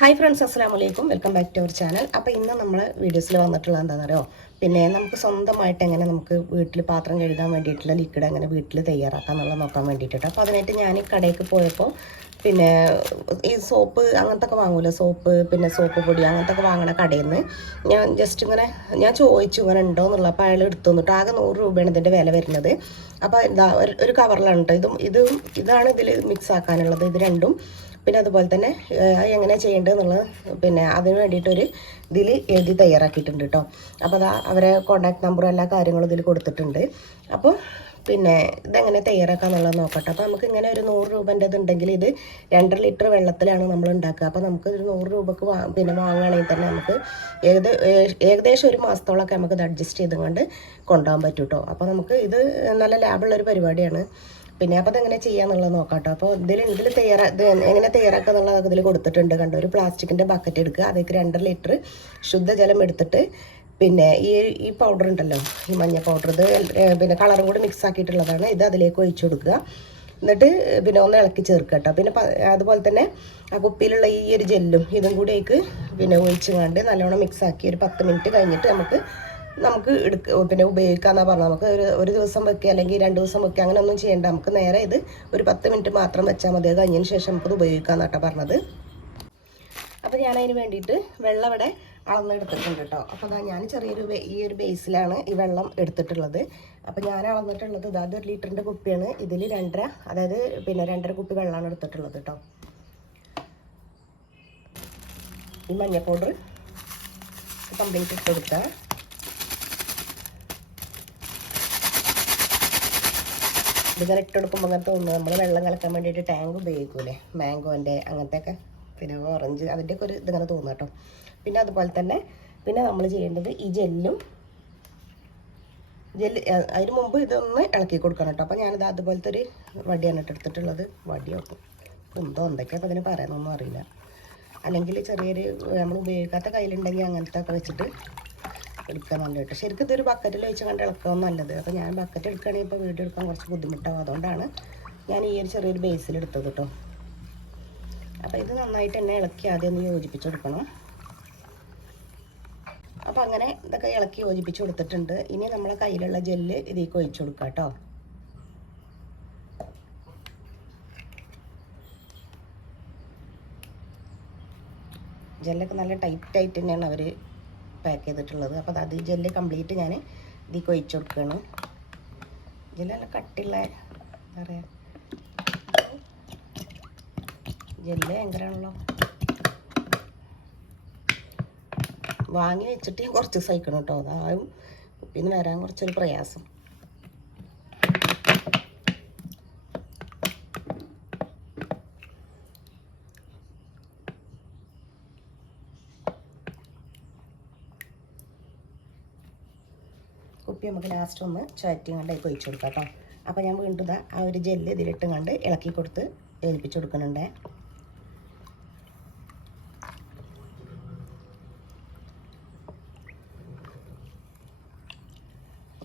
Hi friends അസ്സാം വലൈക്കും welcome back to our channel അപ്പോൾ ഇന്ന് നമ്മൾ വീഡിയോസിൽ വന്നിട്ടുള്ളത് എന്താണെന്നറിയോ പിന്നെ നമുക്ക് സ്വന്തമായിട്ട് എങ്ങനെ നമുക്ക് വീട്ടിൽ പാത്രം കഴുകാൻ വേണ്ടിയിട്ടുള്ള ലിക്വിഡ് എങ്ങനെ വീട്ടിൽ തയ്യാറാക്കാം എന്നുള്ളത് നോക്കാൻ വേണ്ടിയിട്ടാണ് അപ്പോൾ അതിനായിട്ട് ഞാൻ കടയ്ക്ക് പോയപ്പോൾ പിന്നെ ഈ സോപ്പ് അങ്ങനത്തെ ഒക്കെ വാങ്ങൂലോ? സോപ്പ് പിന്നെ സോപ്പ് പൊടി അങ്ങനത്തെ ഒക്കെ വാങ്ങണ കടയിൽ നിന്ന് ഞാൻ ജസ്റ്റ് ഇങ്ങനെ ഞാൻ ചോദിച്ചു ഇങ്ങനെ ഉണ്ടോ? എന്നുള്ള അപ്പോൾ അയാൾ എടുത്തു തന്നിട്ട്. ആകെ നൂറ് രൂപയാണ് ഇതിന്റെ വില വരുന്നത്. അപ്പോൾ എന്താ ഒരു കവറിലാണ് കേട്ടോ ഇതും ഇതും ഇതാണ് ഇതിൽ മിക്സ് ആക്കാനുള്ളത്. ഇത് രണ്ടും പിന്നെ അതുപോലെ തന്നെ എങ്ങനെ ചെയ്യേണ്ടത് എന്നുള്ളത് പിന്നെ അതിന് വേണ്ടിയിട്ടൊരു ഇതിൽ എഴുതി തയ്യാറാക്കിയിട്ടുണ്ട് കേട്ടോ അപ്പോൾ അതാ അവരെ കോൺടാക്ട് നമ്പറും എല്ലാ കാര്യങ്ങളും ഇതിൽ കൊടുത്തിട്ടുണ്ട്. അപ്പോൾ പിന്നെ ഇതെങ്ങനെ തയ്യാറാക്കാന്നുള്ളത് നോക്കട്ടെ. അപ്പോൾ നമുക്ക് ഇങ്ങനെ ഒരു നൂറ് രൂപന്റെ ഉണ്ടെങ്കിൽ ഇത് രണ്ടര ലിറ്റർ വെള്ളത്തിലാണ് നമ്മൾ ഉണ്ടാക്കുക. അപ്പോൾ നമുക്ക് ഒരു നൂറ് രൂപക്ക് വാ പിന്നെ വാങ്ങുകയാണെങ്കിൽ തന്നെ നമുക്ക് ഏകദ ഏകദേശം ഒരു മാസത്തോളമൊക്കെ നമുക്ക് ഇത് അഡ്ജസ്റ്റ് ചെയ്തുകൊണ്ട് കൊണ്ടുപോകാൻ പറ്റും കേട്ടോ അപ്പോൾ നമുക്ക് ഇത് നല്ല ലാഭമുള്ളൊരു പരിപാടിയാണ്. പിന്നെ അപ്പോൾ അതെങ്ങനെ ചെയ്യാന്നുള്ളത് നോക്കാം കേട്ടോ അപ്പോൾ ഇതിൽ ഇതിൽ തയ്യാറാ എങ്ങനെ തയ്യാറാക്കുക എന്നുള്ളത് ഇതിൽ കൊടുത്തിട്ടുണ്ട് കണ്ടോ. ഒരു പ്ലാസ്റ്റിക്കിന്റെ ബക്കറ്റ് എടുക്കുക. അതേക്ക് രണ്ടര ലിറ്റർ ശുദ്ധജലം എടുത്തിട്ട് പിന്നെ ഈ ഈ പൗഡർ ഉണ്ടല്ലോ ഈ മഞ്ഞ പൗഡർ ഇത് പിന്നെ കളറും കൂടി മിക്സ് ആക്കിയിട്ടുള്ളതാണ്. ഇത് അതിലേക്ക് ഒഴിച്ചു കൊടുക്കുക. എന്നിട്ട് പിന്നെ ഒന്ന് ഇളക്കി ചേർക്കുക കേട്ടോ. പിന്നെ അതുപോലെ തന്നെ ആ കുപ്പിയിലുള്ള ഈ ഒരു ജെല്ലും ഇതും കൂടി പിന്നെ ഒഴിച്ച് കണ്ട് നല്ലോണം മിക്സ് ആക്കി ഒരു പത്ത് മിനിറ്റ് കഴിഞ്ഞിട്ട് നമുക്ക് നമുക്ക് എടുക്ക പിന്നെ ഉപയോഗിക്കാന്നാ പറഞ്ഞത്. നമുക്ക് ഒരു ഒരു ദിവസം വെക്കുക അല്ലെങ്കിൽ രണ്ട് ദിവസം വെക്കുക അങ്ങനെ ഒന്നും ചെയ്യേണ്ട. നമുക്ക് നേരെ ഇത് ഒരു പത്ത് മിനിറ്റ് മാത്രം വെച്ചാൽ മതി. അത് കഴിഞ്ഞതിന് ശേഷം നമുക്കത് ഉപയോഗിക്കാന്നാട്ടോ പറഞ്ഞത്. അപ്പോൾ ഞാൻ അതിന് വേണ്ടിയിട്ട് വെള്ളം ഇവിടെ അളന്നെടുത്തിട്ടുണ്ട് കേട്ടോ അപ്പോൾ അതാ ഞാൻ ചെറിയൊരു ഈ ഒരു ബേസിലാണ് ഈ വെള്ളം എടുത്തിട്ടുള്ളത്. അപ്പോൾ ഞാൻ അളന്നിട്ടുള്ളത് ഇതാ ഒരു ലിറ്ററിന്റെ കുപ്പിയാണ്. ഇതിൽ രണ്ടര അതായത് പിന്നെ രണ്ടര കുപ്പി വെള്ളമാണ് എടുത്തിട്ടുള്ളത് കേട്ടോ ഈ മഞ്ഞ പൗഡർ കംപ്ലീറ്റ് ഇട്ട് കൊടുക്കുക ഇതിങ്ങനെ ഇട്ടെടുക്കുമ്പോൾ അങ്ങനെ തോന്നുന്നു. നമ്മൾ വെള്ളം കലക്കാൻ വേണ്ടിയിട്ട് ടാങ്ക് ഉപയോഗിക്കൂലേ? മാംഗോന്റെ അങ്ങനത്തെയൊക്കെ. പിന്നെ ഓറഞ്ച് അതിന്റെയൊക്കെ ഒരു ഇതിങ്ങനെ തോന്നുക കേട്ടോ. പിന്നെ അതുപോലെ തന്നെ പിന്നെ നമ്മൾ ചെയ്യേണ്ടത് ഈ ജെല്ലും ജെല്ല് അതിന് മുമ്പ് ഇതൊന്ന് ഇളക്കി കൊടുക്കണം കേട്ടോ. അപ്പോൾ ഞാനിത് അതുപോലത്തെ ഒരു വടിയാണ് കേട്ടോ എടുത്തിട്ടുള്ളത്. വടിയോ എന്തോ എന്തൊക്കെയാണ് അപ്പോൾ അതിന് പറയാനൊന്നും അറിയില്ല. അല്ലെങ്കിൽ ചെറിയൊരു നമ്മൾ ഉപയോഗിക്കാത്ത കയ്യിലുണ്ടെങ്കിൽ അങ്ങനത്തെ ഒക്കെ വെച്ചിട്ട് എടുക്കാൻ നല്ല ശരിക്കും ഇതൊരു ബക്കറ്റിൽ വെച്ച് കണ്ട് ഇളക്കാൻ നല്ലത്. അപ്പോൾ ഞാൻ ബക്കറ്റ് എടുക്കുകയാണെങ്കിൽ ഇപ്പോൾ വീഡിയോ എടുക്കാൻ കുറച്ച് ബുദ്ധിമുട്ടാവും. അതുകൊണ്ടാണ് ഞാൻ ഈ ഒരു ചെറിയൊരു ബേസിൽ എടുത്തത് കേട്ടോ അപ്പോൾ ഇത് നന്നായിട്ട് തന്നെ ഇളക്കി ആദ്യം ഒന്ന് യോജിപ്പിച്ചെടുക്കണം അപ്പോൾ അങ്ങനെ ഇതൊക്കെ ഇളക്കി യോജിപ്പിച്ച് കൊടുത്തിട്ടുണ്ട്. ഇനി നമ്മളെ കയ്യിലുള്ള ജെല്ല് ഇതിലേക്ക് ഒഴിച്ചു കൊടുക്കാം കേട്ടോ ജെല്ലൊക്കെ നല്ല ടൈറ്റായിട്ട് തന്നെയാണ് അവർ പാക്ക് ചെയ്തിട്ടുള്ളത്. അപ്പോൾ അത് ജെല്ല് കംപ്ലീറ്റ് ഞാൻ ഇതിൽ ഒഴിച്ചു കൊടുക്കുകയാണ് ജെല്ല് നല്ല കട്ടിയുള്ള എന്താ പറയുക ജെല്ല് ഭയങ്കരമാണല്ലോ വാങ്ങി വെച്ചിട്ട് കുറച്ച് സഹിക്കണം കേട്ടോ അതാവും പിന്നെ വരാൻ കുറച്ചൊരു പ്രയാസം. കുപ്പി നമുക്ക് ലാസ്റ്റ് ഒന്ന് ചുവറ്റി കണ്ട് അതിൽ ഒഴിച്ചു കൊടുക്കാം കേട്ടോ അപ്പോൾ ഞാൻ വീണ്ടും ഇതാ ആ ഒരു ജെല്ല് ഇതിലിട്ട് കണ്ട് ഇളക്കി കൊടുത്ത് ഏൽപ്പിച്ചു കൊടുക്കുന്നുണ്ട്.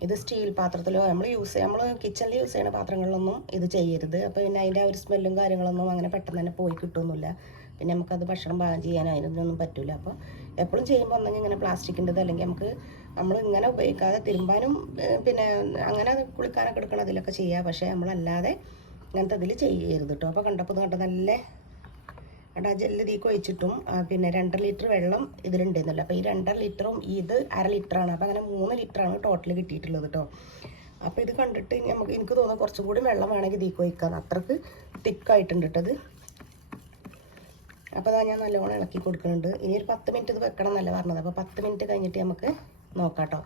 ഇത് സ്റ്റീൽ പാത്രത്തിലോ നമ്മൾ യൂസ് നമ്മൾ കിച്ചണിൽ യൂസ് ചെയ്യുന്ന പാത്രങ്ങളിലൊന്നും ഇത് ചെയ്യരുത്. അപ്പോൾ പിന്നെ അതിന്റെ ഒരു സ്മെല്ലും കാര്യങ്ങളൊന്നും അങ്ങനെ പെട്ടെന്ന് തന്നെ പോയി കിട്ടുമൊന്നുമില്ല പിന്നെ നമുക്കത് ഭക്ഷണം പാകം ചെയ്യാൻ അതിനൊന്നും പറ്റില്ല അപ്പോൾ എപ്പോഴും ചെയ്യുമ്പോൾ ഒന്നെങ്കിൽ ഇങ്ങനെ പ്ലാസ്റ്റിക്കിന്റെത് അല്ലെങ്കിൽ നമുക്ക് നമ്മൾ ഇങ്ങനെ ഉപയോഗിക്കാതെ തിരുമ്പാനും പിന്നെ അങ്ങനെ കുളിക്കാനൊക്കെ എടുക്കണം അതിലൊക്കെ ചെയ്യുക പക്ഷേ നമ്മളല്ലാതെ ഇങ്ങനത്തെ ഇതിൽ ചെയ്യരുത് കേട്ടോ അപ്പോൾ കണ്ടപ്പോൾ കണ്ട നല്ല അവിടെ ആ ജെല്ല് തീക്ക് ഒഴിച്ചിട്ടും പിന്നെ രണ്ടര ലിറ്റർ വെള്ളം ഇതിലുണ്ടായിരുന്നല്ലോ. അപ്പോൾ ഈ രണ്ടര ലിറ്ററും ഇത് അര ലിറ്ററാണ്. അപ്പോൾ അങ്ങനെ മൂന്ന് ലിറ്ററാണ് ടോട്ടൽ കിട്ടിയിട്ടുള്ളത് കേട്ടോ അപ്പോൾ ഇത് കണ്ടിട്ട് നമുക്ക് എനിക്ക് തോന്നുന്നു കുറച്ചും കൂടി വെള്ളം വേണമെങ്കിൽ തീക്ക് ഒഴിക്കാം അത്രയ്ക്ക് തിക്കായിട്ടുണ്ട് കേട്ടത് അപ്പോൾ അതാ ഞാൻ നല്ലോണം ഇളക്കി കൊടുക്കുന്നുണ്ട്. ഇനി ഒരു പത്ത് മിനിറ്റ് ഇത് വെക്കണം എന്നല്ല പറഞ്ഞത്. അപ്പോൾ പത്ത് മിനിറ്റ് കഴിഞ്ഞിട്ട് നമുക്ക് നോക്കാം കേട്ടോ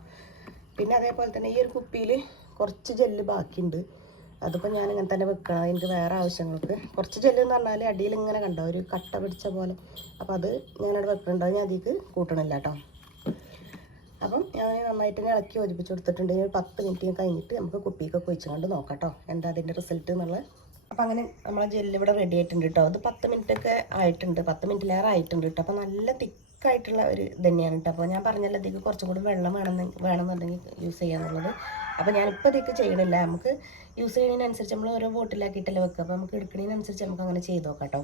പിന്നെ അതേപോലെ തന്നെ ഈ ഒരു കുപ്പിയിൽ കുറച്ച് ജെല്ല് ബാക്കിയുണ്ട്. അതിപ്പോൾ ഞാൻ ഇങ്ങനെ തന്നെ വെക്കണം എനിക്ക് വേറെ ആവശ്യങ്ങൾക്ക് കുറച്ച് ജെല്ല് എന്ന് പറഞ്ഞാൽ അടിയിൽ ഇങ്ങനെ കണ്ടോ? ഒരു കട്ട പിടിച്ച പോലെ. അപ്പോൾ അത് ഞാനവിടെ വെക്കുന്നുണ്ട് ഞാൻ അതിലേക്ക് കൂട്ടണില്ല കേട്ടോ അപ്പം ഞാൻ നന്നായിട്ട് തന്നെ ഇളക്കി യോജിപ്പിച്ച് കൊടുത്തിട്ടുണ്ട്. ഇനി ഒരു പത്ത് മിനിറ്റ് കഴിഞ്ഞിട്ട് നമുക്ക് കുപ്പിയൊക്കെ ഒഴിച്ചുകൊണ്ട് നോക്കാം കേട്ടോ എന്താ അതിന്റെ റിസൾട്ട് എന്നുള്ളത് അപ്പം അങ്ങനെ നമ്മളെ ജെല്ല് ഇവിടെ റെഡി ആയിട്ടുണ്ട് കേട്ടോ അത് പത്ത് മിനിറ്റൊക്കെ ആയിട്ടുണ്ട്. പത്ത് മിനിറ്റിലേറെ ആയിട്ടുണ്ട് കേട്ടോ അപ്പം നല്ല തിക്കായിട്ടുള്ള ഒരു ഇത് തന്നെയാണ് കേട്ടോ അപ്പോൾ ഞാൻ പറഞ്ഞല്ലോ ഇതിലേക്ക് കുറച്ചും കൂടി വെള്ളം വേണം വേണമെന്നുണ്ടെങ്കിൽ യൂസ് ചെയ്യാന്നുള്ളത്. അപ്പോൾ ഞാനിപ്പോൾ ഇതൊക്കെ ചെയ്യണില്ല. നമുക്ക് യൂസ് ചെയ്യുന്നതിനനുസരിച്ച് നമ്മൾ ഓരോ ബോട്ടിലാക്കിയിട്ടല്ലേ വെക്കുക. അപ്പോൾ നമുക്ക് എടുക്കുന്നതിനനുസരിച്ച് നമുക്ക് അങ്ങനെ ചെയ്ത് നോക്കാം കേട്ടോ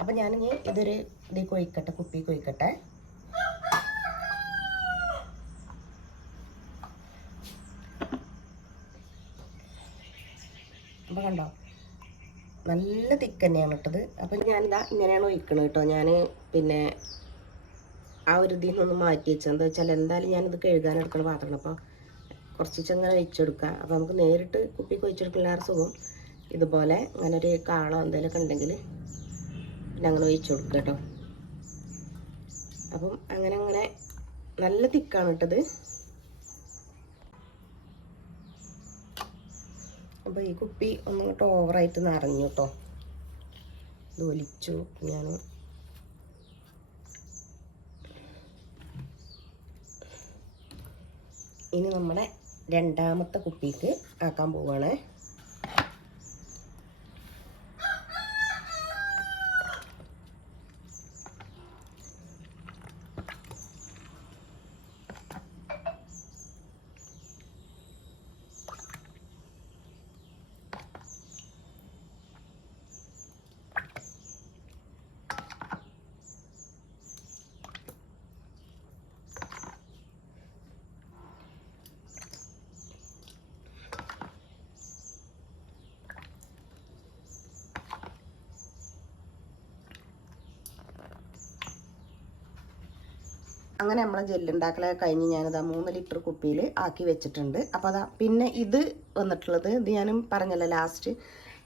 ഞാൻ ഞാനിനി ഇതൊരു ഇതിൽ കൊഴിക്കട്ടെ കുപ്പി കൊഴിക്കട്ടെ. അപ്പോൾ കണ്ടോ? നല്ല തിക്ക് തന്നെയാണ് ഇട്ടത് അപ്പം ഞാനിതാ ഇങ്ങനെയാണ് ഒഴിക്കണത് കേട്ടോ ഞാൻ പിന്നെ ആ ഒരു ഇതിൽ നിന്നൊന്ന് മാറ്റി വെച്ചാൽ എന്താ വെച്ചാൽ എന്തായാലും ഞാനിത് കഴുകാൻ എടുക്കണ പാത്രമാണ്. അപ്പോൾ കുറച്ച് ചെങ്ങനെ ഒഴിച്ചെടുക്കുക അപ്പോൾ നമുക്ക് നേരിട്ട് കുപ്പി ഒഴിച്ചെടുക്കില്ലാറ് സുഖം ഇതുപോലെ അങ്ങനെ ഒരു കാളോ എന്തെങ്കിലുമൊക്കെ ഉണ്ടെങ്കിൽ പിന്നെ അങ്ങനെ ഒഴിച്ചു കൊടുക്കുക കേട്ടോ. അപ്പം അങ്ങനെ അങ്ങനെ നല്ല തിക്കാണ് ഇട്ടത് അപ്പോൾ ഈ കുപ്പി ഒന്നും ഇങ്ങോട്ട് ഓവറായിട്ട് നിറഞ്ഞു കേട്ടോ. ഇത് ഒലിച്ചു. ഞാൻ ഇനി നമ്മുടെ രണ്ടാമത്തെ കുപ്പിക്ക് ആക്കാൻ പോവാണ്. അങ്ങനെ നമ്മളെ ജെല്ലുണ്ടാക്കലൊക്കെ കഴിഞ്ഞ് ഞാനിതാ മൂന്ന് ലിറ്റർ കുപ്പിയിൽ ആക്കി വെച്ചിട്ടുണ്ട്. അപ്പോൾ അതാ പിന്നെ ഇത് വന്നിട്ടുള്ളത് ഇത് ഞാനും പറഞ്ഞല്ലോ ലാസ്റ്റ്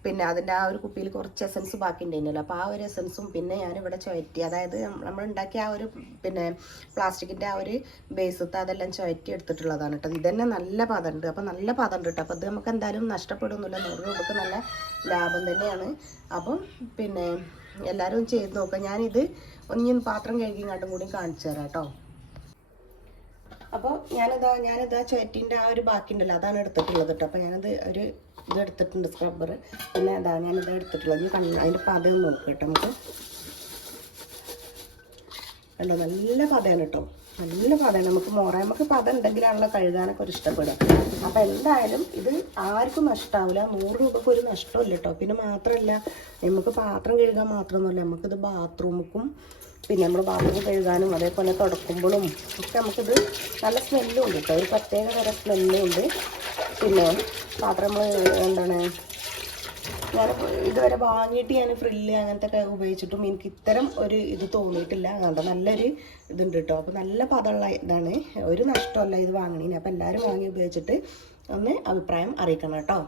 പിന്നെ അതിന്റെ ആ ഒരു കുപ്പിയിൽ കുറച്ച് എസൻസ് ബാക്കി ഉണ്ടായിരുന്നല്ലോ അപ്പോൾ ആ ഒരു എസൻസും പിന്നെ ഞാനിവിടെ ചുഴറ്റി അതായത് നമ്മൾ ഉണ്ടാക്കിയ ആ ഒരു പിന്നെ പ്ലാസ്റ്റിക്കിന്റെ ആ ഒരു ബേസത്ത് അതെല്ലാം ചുഴറ്റി എടുത്തിട്ടുള്ളതാണ് കേട്ടോ. ഇതന്നെ നല്ല പതണ്ട്. അപ്പോൾ നല്ല പതണ്ട് കേട്ടോ. അപ്പോൾ ഇത് നമുക്ക് എന്തായാലും നഷ്ടപ്പെടുന്നില്ല നൂറ് രൂപക്ക് നല്ല ലാഭം തന്നെയാണ്. അപ്പം പിന്നെ എല്ലാവരും ചെയ്ത് നോക്കുക ഞാനിത് ഒന്നിനും പാത്രം കഴുകി കണ്ടും കൂടി കാണിച്ചു തരാം കേട്ടോ. അപ്പോൾ ഞാനിതാ ഞാനിതാ ചുവറ്റിന്റെ ആ ഒരു ബാക്കി ഉണ്ടല്ലോ അതാണ് എടുത്തിട്ടുള്ളത് കേട്ടോ അപ്പോൾ ഞാനത് ഒരു ഇത് എടുത്തിട്ടുണ്ട് സ്ക്രബ്ബർ പിന്നെ അതാ ഞാനിത് എടുത്തിട്ടുള്ളത്. കണ്ണ് അതിന്റെ പതം നോക്കുക കേട്ടോ നമുക്ക്. കണ്ടോ നല്ല പതയാണ് കേട്ടോ നല്ല പതയാണ്. നമുക്ക് മോറ നമുക്ക് പത ഉണ്ടെങ്കിലാണല്ലോ കഴുകാനൊക്കെ ഒരു ഇഷ്ടപ്പെടുക. അപ്പോൾ എന്തായാലും ഇത് ആർക്കും നഷ്ടമാവില്ല നൂറ് രൂപക്ക് ഒരു നഷ്ടമില്ല കേട്ടോ പിന്നെ മാത്രമല്ല നമുക്ക് പാത്രം കഴുകാൻ മാത്രമൊന്നുമല്ല. നമുക്കിത് ബാത്റൂമുക്കും പിന്നെ നമ്മൾ ബാത്റൂം കഴുകാനും അതേപോലെ തുടക്കുമ്പോഴും ഒക്കെ നമുക്കിത് നല്ല സ്മെല്ലും ഉണ്ട് കേട്ടോ. ഒരു പ്രത്യേക തരം സ്മെല്ലും ഉണ്ട് പിന്നെ പാത്രം എന്താണ് ഞാൻ ഇതുവരെ വാങ്ങിയിട്ട് ഞാൻ ഫ്രില്ല് അങ്ങനത്തെ ഒക്കെ ഉപയോഗിച്ചിട്ടും എനിക്ക് ഇത്തരം ഒരു ഇത് തോന്നിയിട്ടില്ല. അതുകൊണ്ട് നല്ലൊരു ഇതുണ്ട് കേട്ടോ. അപ്പോൾ നല്ല പദമുള്ള ഇതാണ്. ഒരു നഷ്ടമല്ല ഇത് വാങ്ങണീന്. അപ്പോൾ എല്ലാവരും വാങ്ങി ഉപയോഗിച്ചിട്ട് ഒന്ന് അഭിപ്രായം അറിയിക്കണം കേട്ടോ.